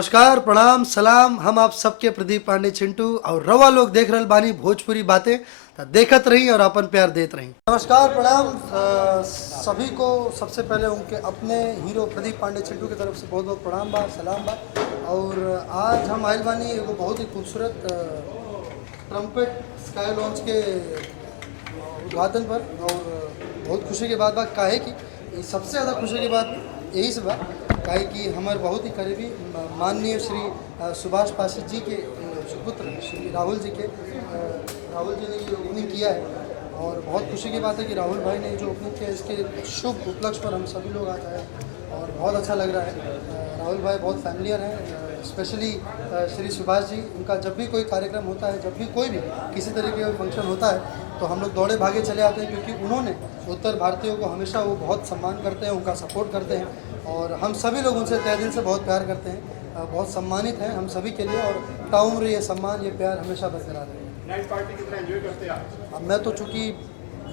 नमस्कार, प्रणाम, सलाम। हम आप सबके प्रदीप पांडे चिंटू और रवा लोग देख रहल बानी भोजपुरी बातें तो देखत रही और अपन प्यार देत रही। नमस्कार, प्रणाम सभी को। सबसे पहले उनके अपने हीरो प्रदीप पांडे चिंटू की तरफ से बहुत बहुत प्रणाम बा, सलाम बा। और आज हम आयल बानी एगो बहुत ही खूबसूरत ट्रम्पेट स्काई लॉन्च के उद्घाटन पर। और बहुत खुशी की बात बा, काहे कि सबसे ज़्यादा खुशी की बात यही से बा, काहे कि हमारे बहुत ही करीबी माननीय श्री सुभाष पासी जी के सुपुत्र श्री राहुल जी ने ये ओपनिंग किया है। और बहुत खुशी की बात है कि राहुल भाई ने जो ओपनिंग किया इसके शुभ उपलक्ष्य पर हम सभी लोग आज आए और बहुत अच्छा लग रहा है। राहुल भाई बहुत फैमिलियर हैं, स्पेशली श्री सुभाष जी। उनका जब भी कोई कार्यक्रम होता है, जब भी कोई भी किसी तरीके का फंक्शन होता है तो हम लोग दौड़े भागे चले आते हैं, क्योंकि उन्होंने उत्तर भारतीयों को हमेशा वो बहुत सम्मान करते हैं, उनका सपोर्ट करते हैं। और हम सभी लोग उनसे तहे दिल से बहुत प्यार करते हैं, बहुत सम्मानित हैं हम सभी के लिए। और ताउम्र ये सम्मान, ये प्यार हमेशा बरकरार रहे। नाइट पार्टी कितना एंजॉय करते हैं आप? अब मैं तो चूँकि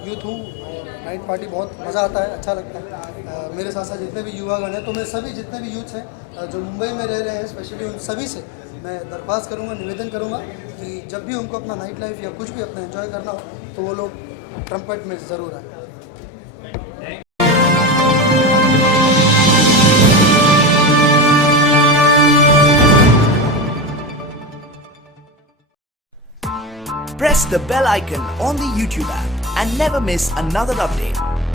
यूथ हूँ और नाइट पार्टी बहुत मज़ा आता है, अच्छा लगता है। मेरे साथ साथ जितने भी युवागण हैं, तो मैं सभी जितने भी यूथ हैं जो मुंबई में रह रहे हैं, स्पेशली उन सभी से मैं दरख्वास्त करूँगा, निवेदन करूँगा कि जब भी उनको अपना नाइट लाइफ या कुछ भी अपना एंजॉय करना हो तो वो लोग ट्रम्पेट में ज़रूर आए। Press the bell icon on the YouTube app and never miss another update.